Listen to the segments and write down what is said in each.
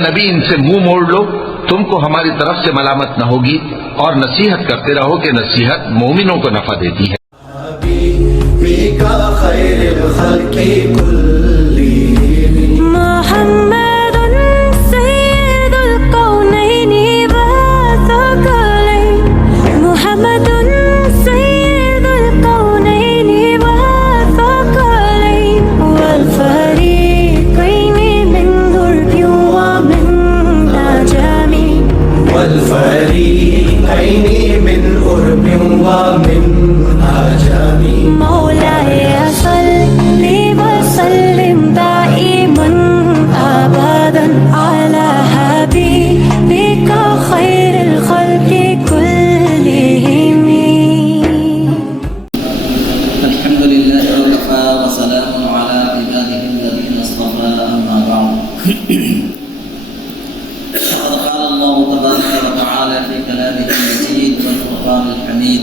نبی ان سے منہ موڑ لو، تم کو ہماری طرف سے ملامت نہ ہوگی، اور نصیحت کرتے رہو کہ نصیحت مومنوں کو نفع دیتی ہے۔ محمد سید القونین والثقلین، محمد سید القونین والثقلین، والفریقین من عرب ومن عجم، والفریقین من عرب ومن عجم، مولاي صل وسلم دائما أبدا على حبيبك خير الخلق كلهم. الحمد لله وكفى وسلام على عباده الذين اصطفى أما بعد فقد قال الله تبارك وتعالى في كلامه المجيد والفرقان الحميد: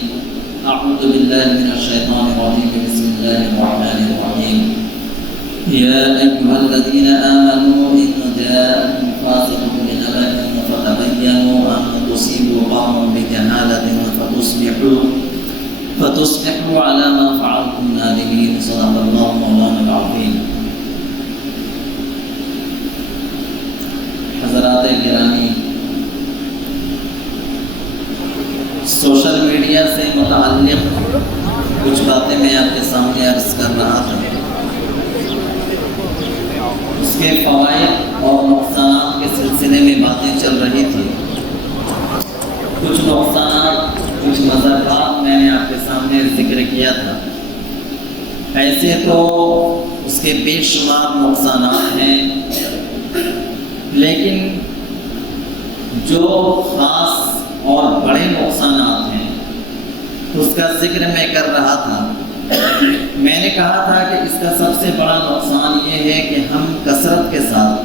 أعوذ بالله من الشيطان الرجيم، بسم الله الرحمن الرحيم. يا أيها الذين آمنوا إن جاءكم فاسق بنبأ فتبينوا أن تصيبوا قوما بجهالة فتصبحوا على ما فعلتم نادمين. صدق الله مولانا العظيم. حضرات گرامی، سوشل میڈیا سے متعلق کچھ باتیں میں آپ کے سامنے عرض کر رہا تھا۔ اس کے فوائد اور نقصانات کے سلسلے میں باتیں چل رہی تھی۔ کچھ نقصانات، کچھ مضرات میں نے آپ کے سامنے ذکر کیا تھا۔ ایسے تو اس کے بے شمار نقصانات ہیں، لیکن جو خاص اور بڑے نقصانات ہیں اس کا ذکر میں کر رہا تھا۔ میں نے کہا تھا کہ اس کا سب سے بڑا نقصان یہ ہے کہ ہم کثرت کے ساتھ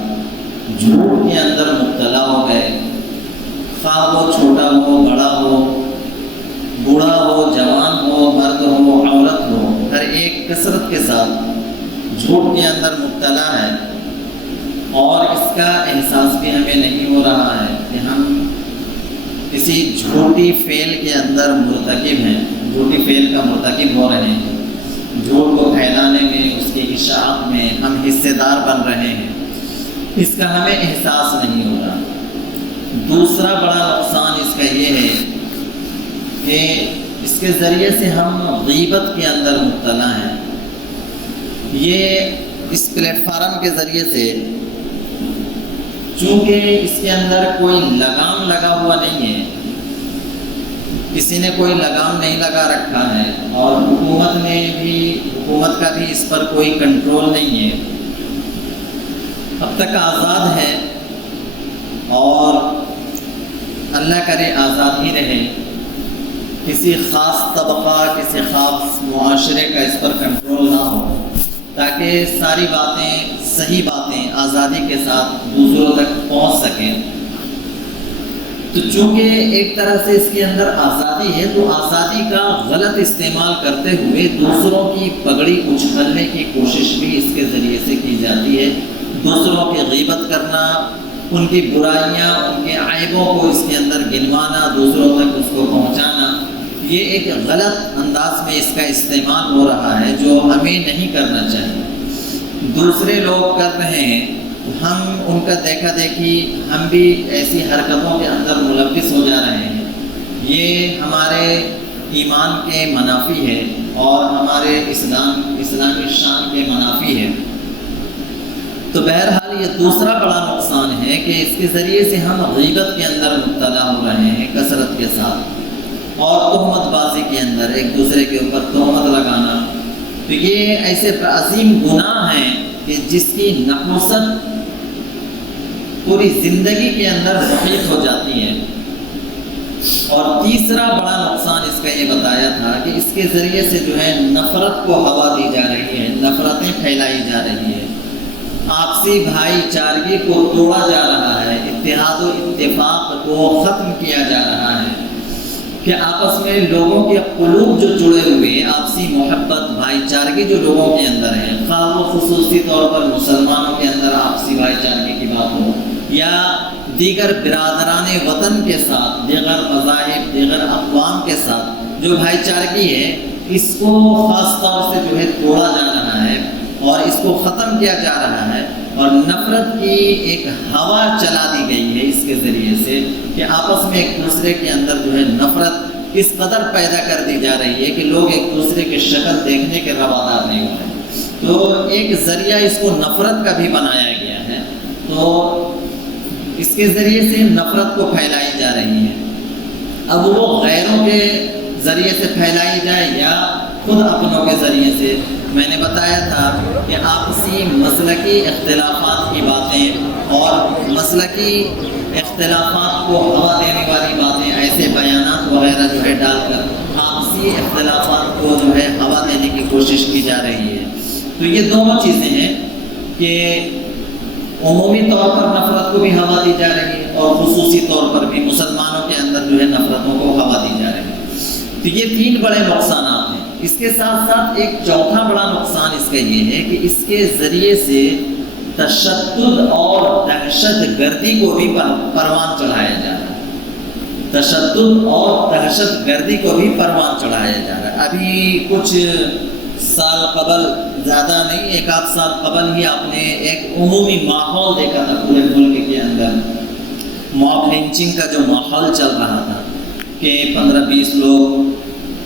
جھوٹ کے اندر مبتلا ہو گئے، خواہ وہ چھوٹا ہو، بڑا ہو، بوڑھا ہو، جوان ہو، مرد ہو، عورت ہو، ہر ایک کثرت کے ساتھ جھوٹ کے اندر مبتلا ہے، اور اس کا احساس بھی ہمیں نہیں ہو رہا ہے کہ ہم کسی جھوٹی فعل کے اندر مرتکب ہیں، جھوٹی فعل کا مرتکب ہو رہے ہیں، جھوٹ کو پھیلانے میں، اس کی اشاعت میں ہم حصے دار بن رہے ہیں، اس کا ہمیں احساس نہیں ہو رہا۔ دوسرا بڑا نقصان اس کا یہ ہے کہ اس کے ذریعے سے ہم غیبت کے اندر مبتلا ہیں۔ یہ اس پلیٹ فارم کے ذریعے سے، چونکہ اس کے اندر کوئی لگام لگا ہوا نہیں ہے، کسی نے کوئی لگام نہیں لگا رکھا ہے، اور حکومت کا بھی اس پر کوئی کنٹرول نہیں ہے، اب تک آزاد ہے، اور اللہ کرے آزاد ہی رہے، کسی خاص طبقہ، کسی خاص معاشرے کا اس پر کنٹرول نہ ہو، تاکہ ساری باتیں، صحیح باتیں آزادی کے ساتھ دوسروں تک پہنچ سکیں۔ تو چونکہ ایک طرح سے اس کے اندر آزادی ہے، تو آزادی کا غلط استعمال کرتے ہوئے دوسروں کی پگڑی اچھالنے کی کوشش بھی اس کے ذریعے سے کی جاتی ہے۔ دوسروں کی غیبت کرنا، ان کی برائیاں، ان کے عیبوں کو اس کے اندر گنوانا، دوسروں تک اس کو پہنچانا، یہ ایک غلط انداز میں اس کا استعمال ہو رہا ہے، جو ہمیں نہیں کرنا چاہیے۔ دوسرے لوگ کر رہے ہیں، ہم ان کا دیکھا دیکھی، ہم بھی ایسی حرکتوں کے اندر ملوث ہو جا رہے ہیں۔ یہ ہمارے ایمان کے منافی ہے، اور ہمارے اسلامی شان کے منافی ہے۔ تو بہرحال یہ دوسرا بڑا نقصان ہے کہ اس کے ذریعے سے ہم غیبت کے اندر مبتلا ہو رہے ہیں کثرت کے ساتھ، اور تہمت بازی کے اندر ایک دوسرے کے اوپر تہمت لگانا۔ تو یہ ایسے عظیم گناہ ہیں کہ جس کی نحوست پوری زندگی کے اندر محیط ہو جاتی ہے۔ اور تیسرا بڑا نقصان اس کا یہ بتایا تھا کہ اس کے ذریعے سے جو ہے نفرت کو ہوا دی جا رہی ہے، نفرتیں پھیلائی جا رہی ہے، آپسی بھائی چارگی کو توڑا جا رہا ہے، اتحاد و اتفاق کو ختم کیا جا رہا ہے، کہ آپس میں لوگوں کے قلوب جو جڑے ہوئے ہیں، آپسی محبت، بھائی چارگی جو لوگوں کے اندر ہے، خاص و خصوصی طور پر مسلمانوں کے اندر آپسی بھائی چارگی کی بات ہو، یا دیگر برادران وطن کے ساتھ، دیگر مذاہب، دیگر اقوام کے ساتھ جو بھائی چارگی ہے، اس کو خاص طور سے جو ہے توڑا جا رہا ہے اور اس کو ختم کیا جا رہا ہے، اور نفرت کی ایک ہوا چلا دی گئی ہے اس کے ذریعے سے کہ آپس میں ایک دوسرے کے اندر جو ہے نفرت اس قدر پیدا کر دی جا رہی ہے کہ لوگ ایک دوسرے کی شکل دیکھنے کے روادار نہیں ہوئے۔ تو ایک ذریعہ اس کو نفرت کا بھی بنایا گیا ہے، تو اس کے ذریعے سے نفرت کو پھیلائی جا رہی ہے۔ اب وہ غیروں کے ذریعے سے پھیلائی جائے یا خود اپنوں کے ذریعے سے، میں نے بتایا تھا کہ آپسی مسلکی اختلافات کی باتیں اور مسلکی اختلافات کو ہوا دینے والی باتیں، ایسے بیانات وغیرہ جو ہے ڈال کر آپسی اختلافات کو جو ہے ہوا دینے کی کوشش کی جا رہی ہے۔ تو یہ دونوں چیزیں ہیں کہ عمومی طور پر نفرت کو بھی ہوا دی جا رہی ہے اور خصوصی طور پر بھی مسلمانوں کے اندر جو ہے نفرتوں کو ہوا دی جا رہی ہے۔ تو یہ تین بڑے نقصانات ہیں۔ اس کے ساتھ ساتھ ایک چوتھا بڑا نقصان اس کا یہ ہے کہ اس کے ذریعے سے تشدد اور دہشت گردی کو بھی پروان چڑھایا جا رہا ہے۔ تشدد اور دہشت گردی کو بھی پروان چڑھایا جا رہا ہے۔ ابھی کچھ سال قبل، زیادہ نہیں، ایک آدھ سال قبل ہی آپ نے ایک عمومی ماحول دیکھا تھا پورے ملک کے اندر، موب لنچنگ کا جو ماحول چل رہا تھا کہ 15-20 لوگ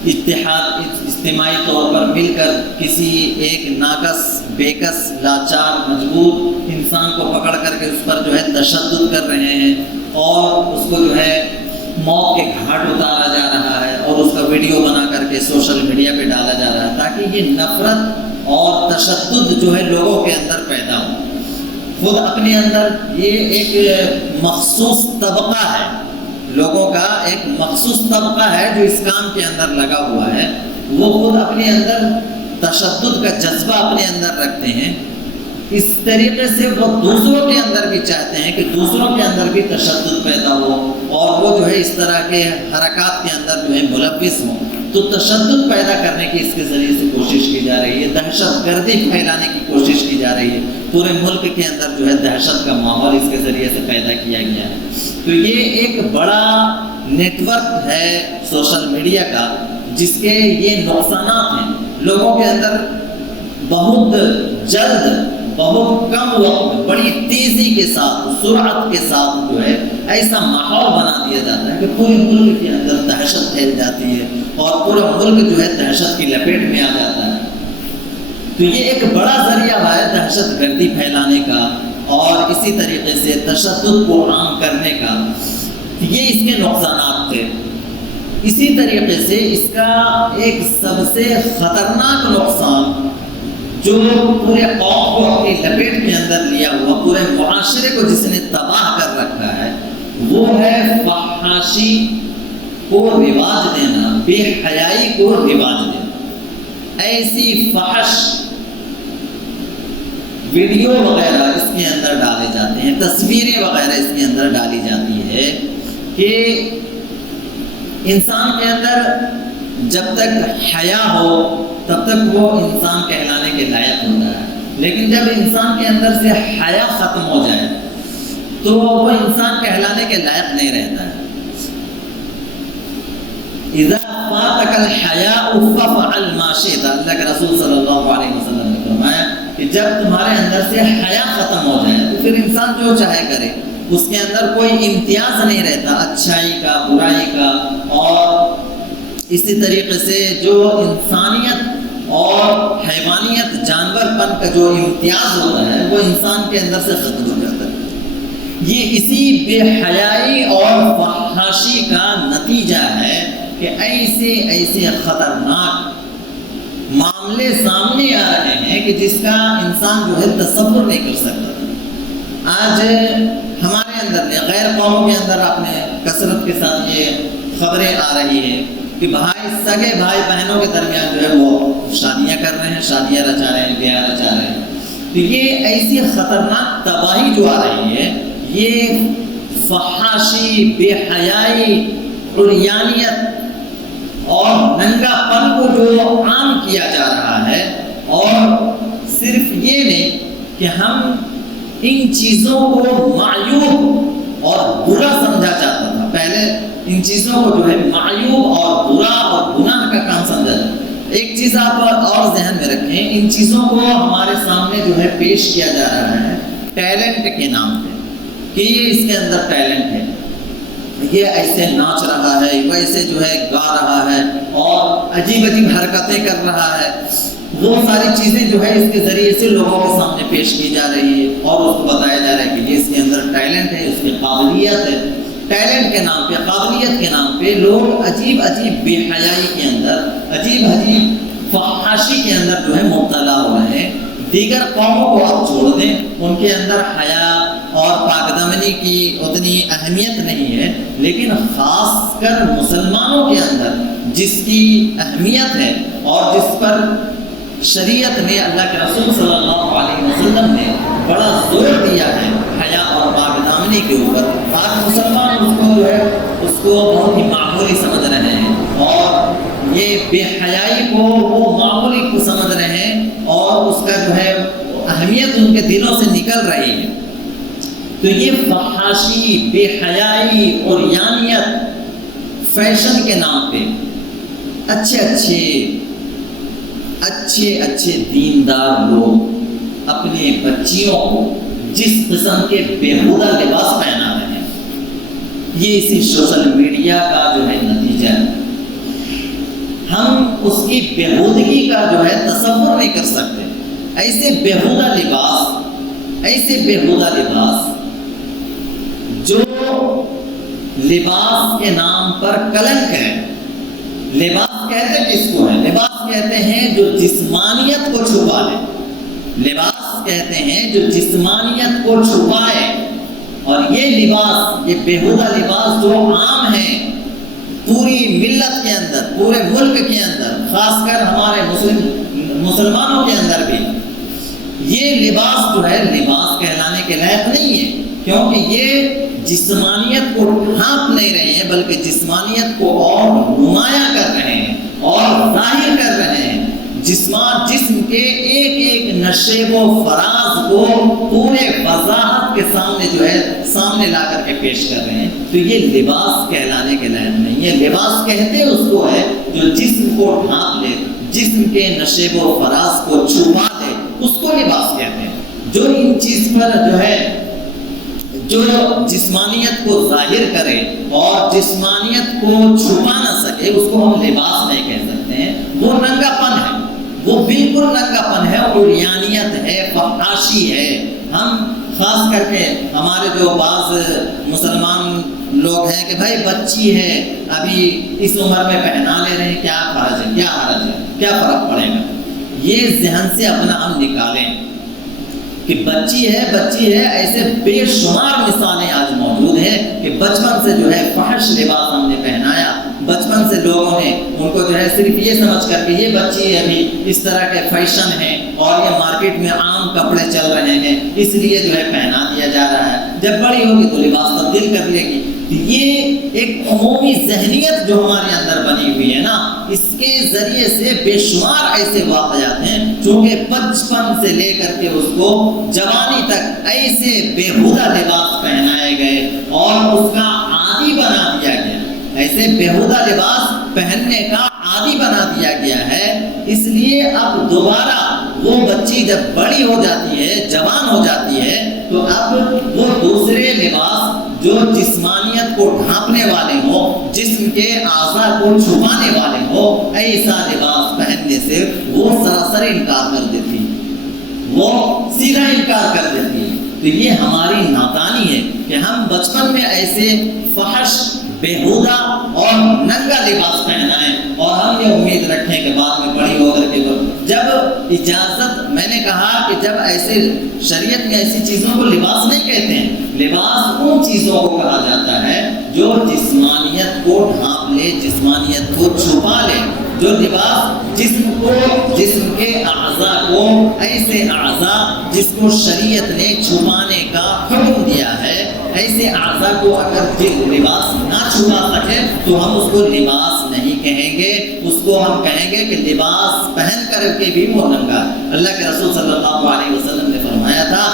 اجتماعی طور پر مل کر کسی ایک ناقص، بےکس، لاچار، مجبور انسان کو پکڑ کر کے اس پر جو ہے تشدد کر رہے ہیں اور اس کو جو ہے موت کے گھاٹ اتارا جا رہا ہے اور اس کا ویڈیو بنا کر کے سوشل میڈیا پہ ڈالا جا رہا ہے تاکہ یہ نفرت اور تشدد جو ہے لوگوں کے اندر پیدا ہو۔ خود اپنے اندر یہ ایک مخصوص طبقہ ہے، لوگوں کا ایک مخصوص طبقہ ہے جو اس کام کے اندر لگا ہوا ہے، وہ خود اپنے اندر تشدد کا جذبہ اپنے اندر رکھتے ہیں۔ اس طریقے سے وہ دوسروں کے اندر بھی چاہتے ہیں کہ دوسروں کے اندر بھی تشدد پیدا ہو اور وہ جو ہے اس طرح کے حرکات کے اندر جو ہے ملوث ہوں۔ تو تشدد پیدا کرنے کی اس کے ذریعے سے کوشش کی جا رہی ہے، دہشت گردی پھیلانے کی کوشش کی جا رہی ہے، پورے ملک کے اندر جو ہے دہشت کا ماحول اس کے ذریعے سے پیدا کیا گیا ہے۔ تو یہ ایک بڑا نیٹ ورک ہے سوشل میڈیا کا جس کے یہ نقصانات ہیں۔ لوگوں کے اندر بہت جلد، بہت کم وقت میں، بڑی تیزی کے ساتھ، سرعت کے ساتھ جو ہے ایسا ماحول بنا دیا جاتا ہے کہ پورے ملک کے اندر دہشت پھیل جاتی ہے اور پورا ملک جو ہے دہشت کی لپیٹ میں آ جاتا ہے۔ تو یہ ایک بڑا ذریعہ ہے دہشت گردی پھیلانے کا اور اسی طریقے سے تشدد کو عام کرنے کا۔ یہ اس کے نقصانات تھے۔ اسی طریقے سے اس کا ایک سب سے خطرناک نقصان جو پورے قوم کو اپنی لپیٹ کے اندر لیا ہوا، پورے معاشرے کو جس نے تباہ کر رکھا ہے، وہ ہے فحاشی کو رواج دینا، بے حیائی کو رواج دینا۔ ایسی فحش ویڈیو وغیرہ اس کے اندر ڈالے جاتے ہیں، تصویریں وغیرہ اس کے اندر ڈالی جاتی ہے کہ انسان کے اندر جب تک حیا ہو تب تک وہ انسان کہلانے کے لائق ہوتا ہے، لیکن جب انسان کے اندر سے حیا ختم ہو جائے تو وہ انسان کہلانے کے لائق نہیں رہتا ہے۔ اذا فاتك الحیاء فافعل ما شئت، اللہ کے رسول صلی اللہ علیہ وسلم نے فرمایا کہ جب تمہارے اندر سے حیا ختم ہو جائے تو پھر انسان جو چاہے کرے، اس کے اندر کوئی امتیاز نہیں رہتا اچھائی کا، برائی کا، اور اسی طریقے سے جو انسانیت اور حیوانیت، جانور پن کا جو امتیاز ہوتا ہے وہ انسان کے اندر سے ختم ہو جاتا ہے۔ یہ اسی بے حیائی اور فحاشی کا نتیجہ ہے کہ ایسے خطرناک معاملے سامنے آ رہے ہیں کہ جس کا انسان جو ہے تصور نہیں کر سکتا۔ آج ہمارے اندر غیر قوموں کے اندر آپ نے کثرت کے ساتھ یہ خبریں آ رہی ہیں کہ سگے بھائی بہنوں کے درمیان جو ہے وہ شادیاں کر رہے ہیں، شادیاں رچا رہے ہیں، بیاہ رچا رہے ہیں۔ تو یہ ایسی خطرناک تباہی جو آ رہی ہے، یہ فحاشی، بے حیائی، عریانیت اور ننگا پن کو جو عام کیا جا رہا ہے، اور صرف یہ نہیں کہ ہم ان چیزوں کو معیوب اور برا سمجھا جاتا تھا. پہلے ان چیزوں کو جو ہے معیوب اور برا اور گناہ کا کام سمجھا جاتا تھا. ایک چیز آپ اور ذہن میں رکھیں, ان چیزوں کو ہمارے سامنے جو ہے پیش کیا جا رہا ہے ٹیلنٹ کے نام پہ, کہ یہ اس کے اندر ٹیلنٹ ہے, یہ ایسے ناچ رہا ہے, ویسے جو ہے گا رہا ہے اور عجیب عجیب حرکتیں کر رہا ہے. وہ ساری چیزیں جو ہے اس کے ذریعے سے لوگوں کے سامنے پیش کی جا رہی ہے اور اس کو بتایا جا رہا ہے کہ یہ اس کے اندر ٹیلنٹ ہے, اس کی قابلیت ہے. ٹیلنٹ کے نام پہ, قابلیت کے نام پہ لوگ عجیب عجیب بے حیائی کے اندر, عجیب عجیب فحاشی کے اندر جو ہے مبتلا ہو رہے ہیں. دیگر قوموں کو آپ چھوڑ دیں, ان کے اندر حیا اور پاک دامنی کی اتنی اہمیت نہیں ہے, لیکن خاص کر مسلمانوں کے اندر جس کی اہمیت ہے اور جس پر شریعت میں اللہ کے رسول صلی اللہ علیہ وسلم نے بڑا زور دیا ہے حیا اور پاک دامنی کے اوپر, آج مسلمان اس کو جو ہے اس کو بہت ہی معمولی سمجھ رہے ہیں اور یہ بے حیائی کو وہ معمولی کو سمجھ رہے ہیں اور اس کا جو ہے اہمیت ان کے دلوں سے نکل رہی ہے. تو یہ فحاشی, بے حیائی اور یانیت فیشن کے نام پہ اچھے دیندار لوگ اپنے بچیوں کو جس قسم کے بیہودہ لباس پہنا رہے ہیں, یہ اسی سوشل میڈیا کا جو ہے نتیجہ ہے. ہم اس کی بیہودگی کا جو ہے تصور نہیں کر سکتے. ایسے بیہودہ لباس جو لباس کے نام پر کلنک ہے. لباس کہتے کس کو ہے؟ لباس کہتے ہیں جو جسمانیت کو چھپا لے. لباس کہتے ہیں جو جسمانیت کو چھپائے. اور یہ لباس, یہ بیہودہ لباس جو عام ہے پوری ملت کے اندر, پورے ملک کے اندر, خاص کر ہمارے مسلمانوں کے اندر بھی, یہ لباس جو ہے لباس کہلانے کے لائق نہیں ہے, کیونکہ یہ جسمانیت کو ڈھانپ نہیں رہے ہیں بلکہ جسمانیت کو اور نمایاں کر رہے ہیں اور ظاہر کر رہے ہیں. جسم کے ایک نشیب و فراز کو پورے وضاحت کے سامنے جو ہے سامنے لا کر کے پیش کر رہے ہیں. تو یہ لباس کہلانے کے لائق نہیں ہے. لباس کہتے اس کو ہے جو جسم کو ڈھانپ لے, جسم کے نشیب و فراز کو چھپا دے, اس کو لباس کہتے ہیں. جو ان چیز پر جو ہے جو جسمانیت کو ظاہر کرے اور جسمانیت کو چھپا نہ سکے اس کو ہم لباس نہیں کہہ سکتے ہیں. وہ ننگا پن ہے, وہ بالکل ننگا پن ہے, عریانیت ہے, فحاشی ہے. ہم خاص کر کے ہمارے جو بعض مسلمان لوگ ہیں کہ بھائی بچی ہے ابھی اس عمر میں پہنا لے رہے ہیں, کیا حرج ہے, کیا فرق پڑے گا. یہ ذہن سے اپنا ہم نکالیں کہ بچی ہے. ایسے بے شمار مثالیں آج موجود ہیں کہ بچپن سے جو ہے فحش لباس ہم نے پہنایا. بچپن سے لوگوں نے ان کو جو ہے صرف یہ سمجھ کر کہ یہ بچی ابھی اس طرح کے فیشن ہیں اور یہ مارکیٹ میں عام کپڑے چل رہے ہیں اس لیے جو ہے پہنا دیا جا رہا ہے, جب بڑی ہوگی تو لباس تبدیل کر لے گی. یہ ایک عمومی ذہنیت جو ہمارے اندر بنی ہوئی ہے نا, اس کے ذریعے سے بے شمار ایسے واقعات ہیں چونکہ بچپن سے لے کر کے اس کو جوانی تک ایسے بیہودہ لباس پہنائے گئے اور اس کا عادی بنا دیا گیا. ایسے بیہودہ لباس پہننے کا عادی بنا دیا گیا ہے. اس لیے اب دوبارہ وہ بچی جب بڑی ہو جاتی ہے, جوان ہو جاتی ہے, تو اب وہ دوسرے لباس جو جسمانیت کو ڈھانپنے والے ہوں, جسم کے اعضاء کو چھپانے والے ہوں, ایسا لباس پہننے سے وہ سراسر انکار کر دیتی, وہ سیدھا انکار کر دیتی ہے. تو یہ ہماری نادانی ہے کہ ہم بچپن میں ایسے فحش, بیہودہ اور ننگا لباس پہنائیں اور ہم یہ امید رکھیں کہ بعد میں بڑی ہو کر کے جب اجازت, میں نے کہا کہ جب ایسے شریعت میں ایسی چیزوں کو لباس نہیں کہتے ہیں. لباس ان چیزوں کو کہا جاتا ہے جو جسمانیت کو ڈھانپ لے, جسمانیت کو چھپا لے. جو لباس جسم کے اعضاء کو, ایسے اعضاء جس کو شریعت نے چھپانے کا حکم دیا ہے, ایسے اعضاء کو اگر لباس نہ چھپا سکے تو ہم اس کو لباس نہیں کہیں گے, اس کو ہم کہیں گے کہ لباس پہن کر کے بھی وہ ننگا. اللہ کے رسول صلی اللہ علیہ وسلم نے فرمایا تھا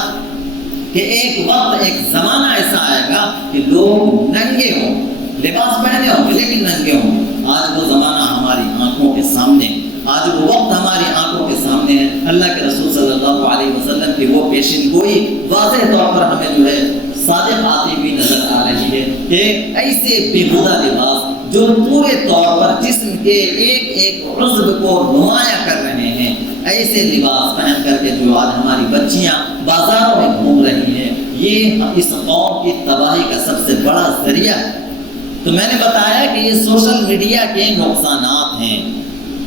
کہ ایک وقت ایک زمانہ ایسا آئے گا کہ لوگ ننگے ہوں، لباس پہنے ہوں گے لیکن ننگے ہوں۔ آج وہ زمانہ ہماری آنکھوں کے سامنے، آج وہ وقت ہماری آنکھوں کے سامنے ہے۔ اللہ کے رسول صلی اللہ علیہ وسلم کی وہ پیشن گوئی واضح طور پر ہمیں جو ہے صادق آتی ہوئی نظر آ رہی ہے کہ ایسے بےہودہ لباس جو پورے طور پر جسم کے ایک ایک عضو کو نمایاں کر رہے ہیں، ایسے لباس پہن کر کے جو آج ہماری بچیاں بازاروں میں گھوم رہی ہیں، یہ اس قوم کی تباہی کا سب سے بڑا ذریعہ ہے۔ تو میں نے بتایا کہ یہ سوشل میڈیا کے نقصانات ہیں،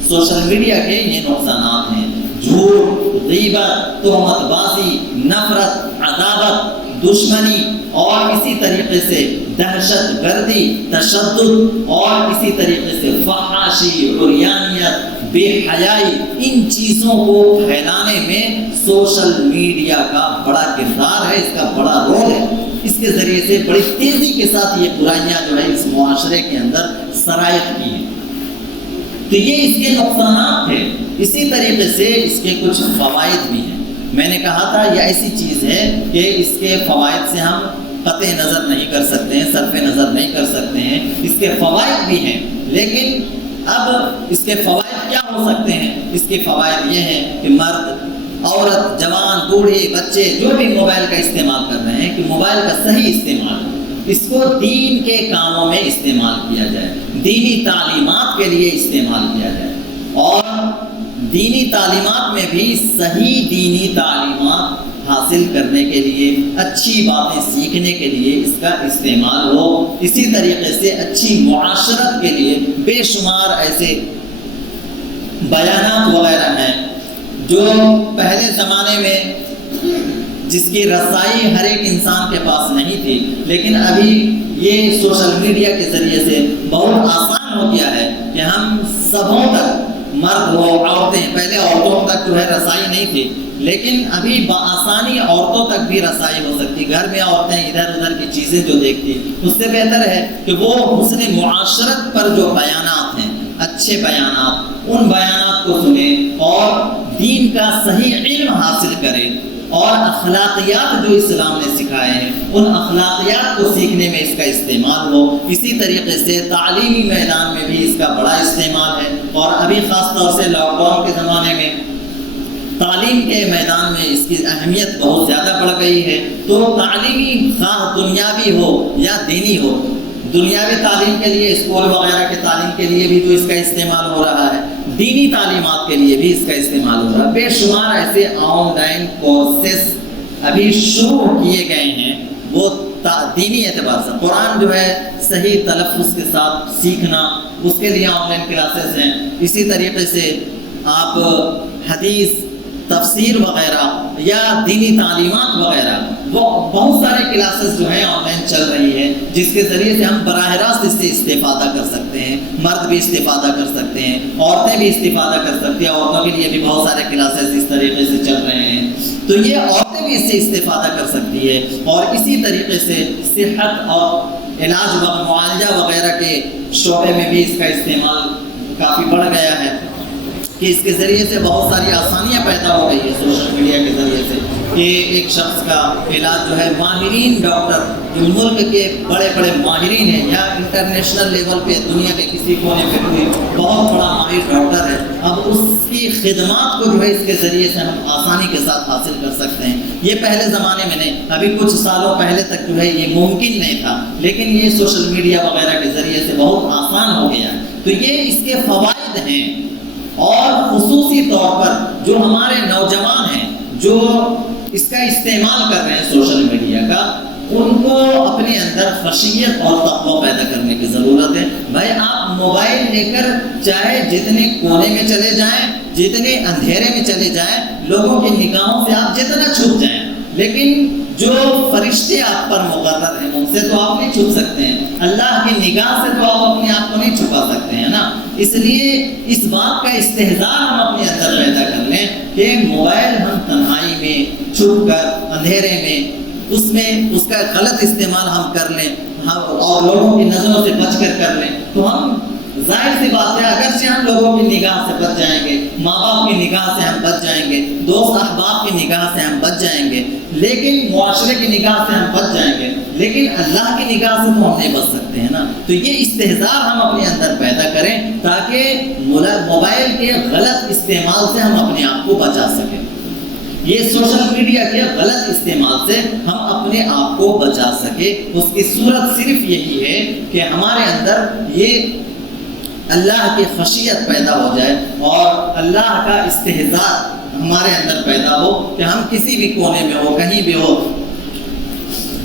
سوشل میڈیا کے یہ نقصانات ہیں۔ جھوٹ، غیبت، تہمت بازی، نفرت، عداوت، دشمنی اور اسی طریقے سے دہشت گردی، تشدد اور اسی طریقے سے فحاشی، عریانیت، بے حیائی، ان چیزوں کو پھیلانے میں سوشل میڈیا کا بڑا کردار ہے، اس کا بڑا رول ہے۔ اس کے ذریعے سے بڑی تیزی کے ساتھ یہ برائیاں جو ہے اس معاشرے کے اندر سرایت کی ہیں۔ تو یہ اس کے نقصانات ہیں۔ اسی طریقے سے اس کے کچھ فوائد بھی ہیں۔ میں نے کہا تھا یہ ایسی چیز ہے کہ اس کے فوائد سے ہم قطع نظر نہیں کر سکتے ہیں، صرف نظر نہیں کر سکتے ہیں۔ اس کے فوائد بھی ہیں، لیکن اب اس کے فوائد کیا ہو سکتے ہیں؟ اس کے فوائد یہ ہیں کہ مرد، عورت، جوان، بوڑھے، بچے جو بھی موبائل کا استعمال کر رہے ہیں کہ موبائل کا صحیح استعمال، اس کو دین کے کاموں میں استعمال کیا جائے، دینی تعلیمات کے لیے استعمال کیا جائے، اور دینی تعلیمات میں بھی صحیح دینی تعلیمات حاصل کرنے کے لیے، اچھی باتیں سیکھنے کے لیے اس کا استعمال ہو۔ اسی طریقے سے اچھی معاشرت کے لیے بے شمار ایسے بیانات وغیرہ ہیں جو پہلے زمانے میں جس کی رسائی ہر ایک انسان کے پاس نہیں تھی، لیکن ابھی یہ سوشل میڈیا کے ذریعے سے بہت آسان ہو گیا ہے کہ ہم سبوں تک، مرد ہو، عورتیں، پہلے عورتوں تک جو ہے رسائی نہیں تھی، لیکن ابھی بآسانی عورتوں تک بھی رسائی ہو سکتی۔ گھر میں عورتیں ادھر ادھر کی چیزیں جو دیکھتی، اس سے بہتر ہے کہ وہ حسن معاشرت پر جو بیانات ہیں، اچھے بیانات، ان بیانات کو سنیں اور دین کا صحیح علم حاصل کریں، اور اخلاقیات جو اسلام نے سکھائے ہیں ان اخلاقیات کو سیکھنے میں اس کا استعمال ہو۔ اسی طریقے سے تعلیمی میدان میں بھی اس کا بڑا استعمال ہے، اور ابھی خاص طور سے لاک ڈاؤن کے زمانے میں تعلیم کے میدان میں اس کی اہمیت بہت زیادہ بڑھ گئی ہے۔ تو تعلیمی خواہ دنیاوی ہو یا دینی ہو، دنیاوی تعلیم کے لیے اسکول وغیرہ کے تعلیم کے لیے بھی جو اس کا استعمال ہو رہا ہے، دینی تعلیمات کے لیے بھی اس کا استعمال ہو رہا ہے۔ بے شمار ایسے آن لائن کورسز ابھی شروع کیے گئے ہیں، وہ دینی اعتبار سے قرآن جو ہے صحیح تلفظ کے ساتھ سیکھنا، اس کے لیے آن لائن کلاسز ہیں۔ اسی طریقے سے آپ حدیث، تفسیر وغیرہ یا دینی تعلیمات وغیرہ، وہ بہت سارے کلاسز جو ہیں آن لائن چل رہی ہیں، جس کے ذریعے سے ہم براہ راست اس سے استفادہ کر سکتے ہیں۔ مرد بھی استفادہ کر سکتے ہیں، عورتیں بھی استفادہ کر سکتی ہیں، عورتوں کے لیے بھی بہت سارے کلاسز اس طریقے سے چل رہے ہیں، تو یہ عورتیں بھی اس سے استفادہ کر سکتی ہے۔ اور اسی طریقے سے صحت اور علاج و معالجہ وغیرہ کے شعبے میں بھی اس کا استعمال کافی بڑھ گیا ہے کہ اس کے ذریعے سے بہت ساری آسانیاں پیدا ہو گئی ہے سوشل میڈیا کے ذریعے سے، کہ ایک شخص کا علاج جو ہے ماہرین ڈاکٹر جو ملک کے بڑے بڑے ماہرین ہیں یا انٹرنیشنل لیول پہ دنیا کے کسی کونے پہ کوئی بہت بڑا ماہر ڈاکٹر ہے، اب اس کی خدمات کو جو ہے اس کے ذریعے سے ہم آسانی کے ساتھ حاصل کر سکتے ہیں۔ یہ پہلے زمانے میں نہیں، ابھی کچھ سالوں پہلے تک جو ہے یہ ممکن نہیں تھا، لیکن یہ سوشل میڈیا وغیرہ کے ذریعے سے بہت آسان ہو گیا۔ تو یہ اس کے فوائد ہیں، اور خصوصی طور پر جو ہمارے نوجوان ہیں جو اس کا استعمال کر رہے ہیں سوشل میڈیا کا، ان کو اپنے اندر خشیت اور تقوی پیدا کرنے کی ضرورت ہے۔ بھائی آپ موبائل لے کر چاہے جتنے کونے میں چلے جائیں، جتنے اندھیرے میں چلے جائیں، لوگوں کی نگاہوں سے آپ جتنا چھپ جائیں، لیکن جو فرشتے آپ پر مقرر ہیں ان سے تو آپ نہیں چھپ سکتے ہیں، اللہ کی نگاہ سے تو آپ اپنے آپ کو نہیں چھپا سکتے ہیں نا۔ اس لیے اس بات کا استحضار ہم اپنے اندر پیدا کر لیں کہ موبائل ہم تنہائی میں چھپ کر اندھیرے میں اس کا غلط استعمال ہم کر لیں، اور لوگوں کی نظروں سے بچ کر لیں، تو ہم ظاہر سی بات ہے اگرچہ ہم لوگوں کی نگاہ سے بچ جائیں گے، ماں باپ کی نگاہ سے ہم بچ جائیں گے، دوست احباب کی نگاہ سے ہم بچ جائیں گے، لیکن معاشرے کی نگاہ سے ہم بچ جائیں گے، لیکن اللہ کی نگاہ سے تو ہم نہیں بچ سکتے ہیں نا۔ تو یہ استحضار ہم اپنے اندر پیدا کریں تاکہ موبائل کے غلط استعمال سے ہم اپنے آپ کو بچا سکیں، یہ سوشل میڈیا کے غلط استعمال سے ہم اپنے آپ کو بچا سکے۔ اس کی صورت صرف یہی ہے کہ ہمارے اندر یہ اللہ کی خشیت پیدا ہو جائے اور اللہ کا استحضار ہمارے اندر پیدا ہو کہ ہم کسی بھی کونے میں ہو، کہیں بھی ہو،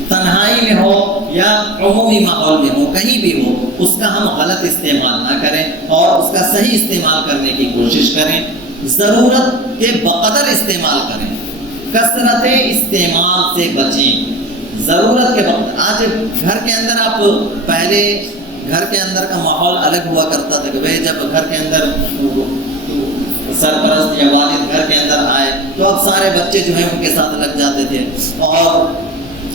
تنہائی میں ہو یا عمومی ماحول میں ہو، کہیں بھی ہو، اس کا ہم غلط استعمال نہ کریں اور اس کا صحیح استعمال کرنے کی کوشش کریں، ضرورت کے بقدر استعمال کریں، کثرت استعمال سے بچیں، ضرورت کے بقدر۔ آج گھر کے اندر آپ پہلے گھر کے اندر کا ماحول الگ ہوا کرتا تھا کہ بھئی جب گھر کے اندر سرپرست یا والد گھر کے اندر آئے تو اب سارے بچے جو ہیں ان کے ساتھ لگ جاتے تھے اور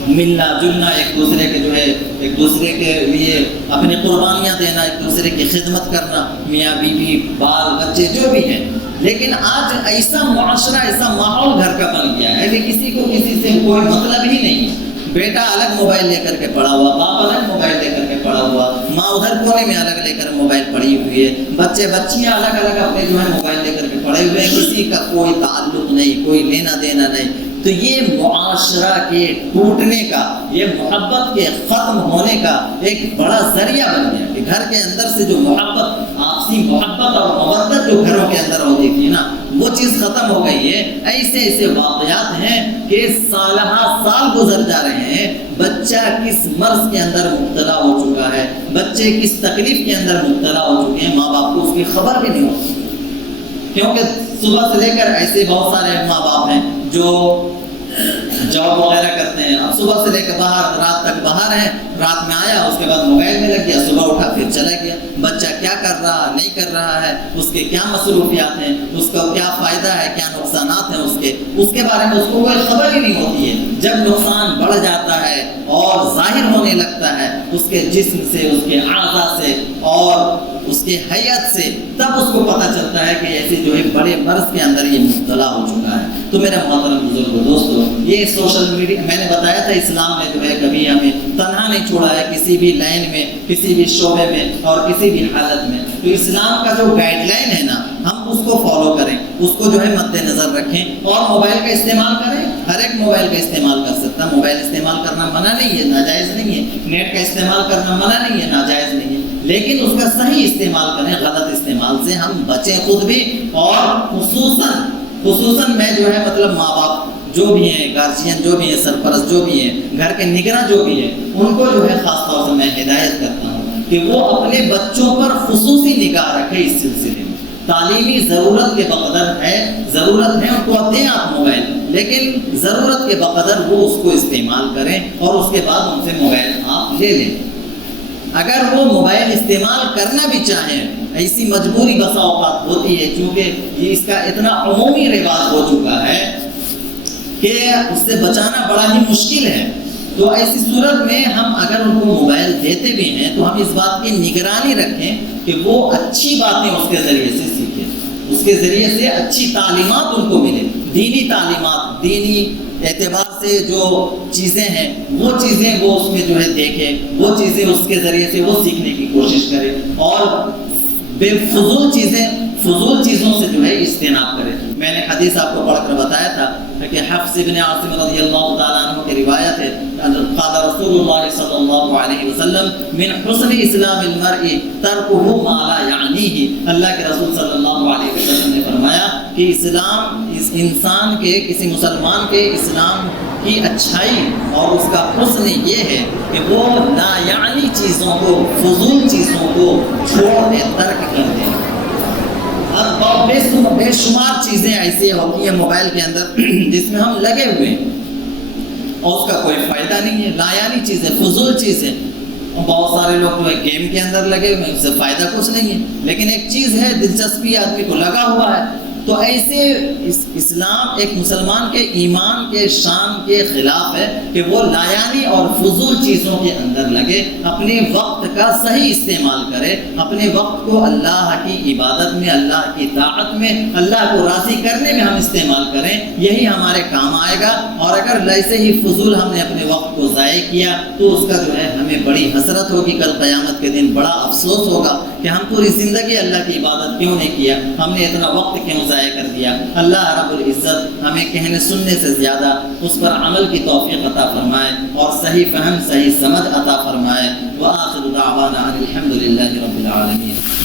ملنا جلنا، ایک دوسرے کے جو ہے ایک دوسرے کے لیے اپنی قربانیاں دینا، ایک دوسرے کی خدمت کرنا، میاں بیوی بال بچے جو بھی ہیں۔ لیکن آج ایسا معاشرہ، ایسا ماحول گھر کا بن گیا ہے کہ کسی کو کسی سے کوئی مطلب ہی نہیں ہے۔ بیٹا الگ موبائل لے کر کے پڑا ہوا، باپ الگ موبائل لے کر کے پڑا ہوا، ماں ادھر کونے میں الگ لے کر موبائل پڑی ہوئی ہے، بچے بچیاں الگ الگ اپنے جو ہے موبائل لے کر کے پڑے ہوئے ہیں، کسی کا کوئی تعلق نہیں، کوئی لینا دینا نہیں۔ تو یہ معاشرہ کے ٹوٹنے کا، یہ محبت کے ختم ہونے کا ایک بڑا ذریعہ بن گیا کہ گھر کے اندر سے جو محبت، آپسی محبت اور مودت جو گھروں کے اندر ہوتی تھی نا، وہ چیز ختم ہو گئی ہے۔ ایسے ایسے واقعات ہیں کہ سالہ سال گزر جا رہے ہیں، بچہ کس مرض کے اندر مبتلا ہو چکا ہے، بچے کس تکلیف کے اندر مبتلا ہو چکے ہیں، ماں باپ کو اس کی خبر بھی نہیں ہوتی، کیونکہ صبح سے لے کر ایسے بہت سارے ماں باپ ہیں جو جاب وغیرہ کرتے ہیں، اب صبح سے لے کر باہر رات تک باہر ہیں، رات میں آیا اس کے بعد موبائل میں لگ گیا، صبح اٹھا پھر چلا گیا۔ بچہ کیا کر رہا نہیں کر رہا ہے، اس کے کیا مصروفیات ہیں، اس کا کیا فائدہ ہے، کیا نقصانات ہیں اس کے بارے میں اس کو کوئی خبر ہی نہیں ہوتی ہے۔ جب نقصان بڑھ جاتا ہے اور ظاہر ہونے لگتا ہے اس کے جسم سے، اس کے اعضاء سے اور اس کی حیات سے، تب اس کو پتہ چلتا ہے کہ ایسے جو ہے بڑے مرض کے اندر یہ مبتلا ہو چکا ہے۔ تو میرے محترم بزرگوں دوستو، یہ سوشل میڈیا میں نے بتایا تھا، اسلام نے جو ہے کبھی ہمیں تنہا نہیں چھوڑا ہے کسی بھی لائن میں، کسی بھی شعبے میں اور کسی بھی حالت میں۔ تو اسلام کا جو گائیڈ لائن ہے نا، ہم اس کو فالو کریں، اس کو جو ہے مد نظر رکھیں اور موبائل کا استعمال کریں۔ ہر ایک موبائل کا استعمال کر سکتا، موبائل استعمال کرنا منع نہیں ہے، ناجائز نہیں ہے، نیٹ کا استعمال کرنا منع نہیں ہے، ناجائز نہیں ہے، لیکن اس کا صحیح استعمال کریں، غلط استعمال سے ہم بچیں خود بھی، اور خصوصاً میں جو ہے مطلب ماں باپ جو بھی ہیں، گارجین جو بھی ہیں، سرپرست جو بھی ہیں، گھر کے نگراں جو بھی ہیں، ان کو جو ہے خاص طور سے میں ہدایت کرتا ہوں کہ وہ اپنے بچوں پر خصوصی نگاہ رکھے اس سلسلے میں۔ تعلیمی ضرورت کے بقدر ہے، ضرورت ہے ان کو دیں آپ موبائل، لیکن ضرورت کے بقدر وہ اس کو استعمال کریں اور اس کے بعد ان سے موبائل آپ لے لیں۔ اگر وہ موبائل استعمال کرنا بھی چاہیں، ایسی مجبوری بسا اوقات ہوتی ہے چونکہ یہ اس کا اتنا عمومی رواج ہو چکا ہے کہ اس سے بچانا بڑا ہی مشکل ہے، تو ایسی صورت میں ہم اگر ان کو موبائل دیتے بھی ہیں تو ہم اس بات کی نگرانی رکھیں کہ وہ اچھی باتیں اس کے ذریعے سے سیکھیں، اس کے ذریعے سے اچھی تعلیمات ان کو ملیں، دینی تعلیمات، دینی اعتبار سے جو چیزیں ہیں وہ چیزیں وہ اس میں جو ہے دیکھیں، وہ چیزیں اس کے ذریعے سے وہ سیکھنے کی کوشش کریں اور بے فضول چیزوں سے جو ہے اجتناب کریں۔ میں نے حدیث آپ کو پڑھ کر بتایا تھا کہ حفص بن عاصم رضی اللہ تعالیٰ عنہ کی روایت ہے، قال رسول اللہ صلی اللہ علیہ وسلم من حسن اسلام المرء ترکہ ما لا یعنیہ، اللہ کے رسول صلی اللہ علیہ وسلم نے فرمایا کہ اسلام اس انسان کے، کسی مسلمان کے اسلام کی اچھائی اور اس کا حسن یہ ہے کہ وہ لا یعنی چیزوں کو، فضول چیزوں کو چھوڑ دے، ترک کر دے۔ اب بے شمار چیزیں ایسی ہوتی ہیں موبائل کے اندر جس میں ہم لگے ہوئے ہیں اور اس کا کوئی فائدہ نہیں ہے، لا یعنی چیزیں، فضول چیزیں۔ بہت سارے لوگ جو ہے گیم کے اندر لگے ہوئے ہیں، اس سے فائدہ کچھ نہیں ہے، لیکن ایک چیز ہے دلچسپی آدمی کو لگا ہوا ہے، تو ایسے اسلام ایک مسلمان کے ایمان کے شان کے خلاف ہے کہ وہ لایانی اور فضول چیزوں کے اندر لگے، اپنے وقت کا صحیح استعمال کرے، اپنے وقت کو اللہ کی عبادت میں، اللہ کی طاعت میں، اللہ کو راضی کرنے میں ہم استعمال کریں، یہی ہمارے کام آئے گا۔ اور اگر ایسے ہی فضول ہم نے اپنے وقت کو ضائع کیا تو اس کا جو ہے ہمیں بڑی حسرت ہوگی، کل قیامت کے دن بڑا افسوس ہوگا کہ ہم پوری زندگی اللہ کی عبادت کیوں نہیں کیا، ہم نے اتنا وقت کیوں ضائع کر دیا۔ اللہ رب العزت ہمیں کہنے سننے سے زیادہ اس پر عمل کی توفیق عطا فرمائے اور صحیح فہم، صحیح سمجھ عطا فرمائے۔ وآخر دعوانا ان الحمد للہ رب العالمین۔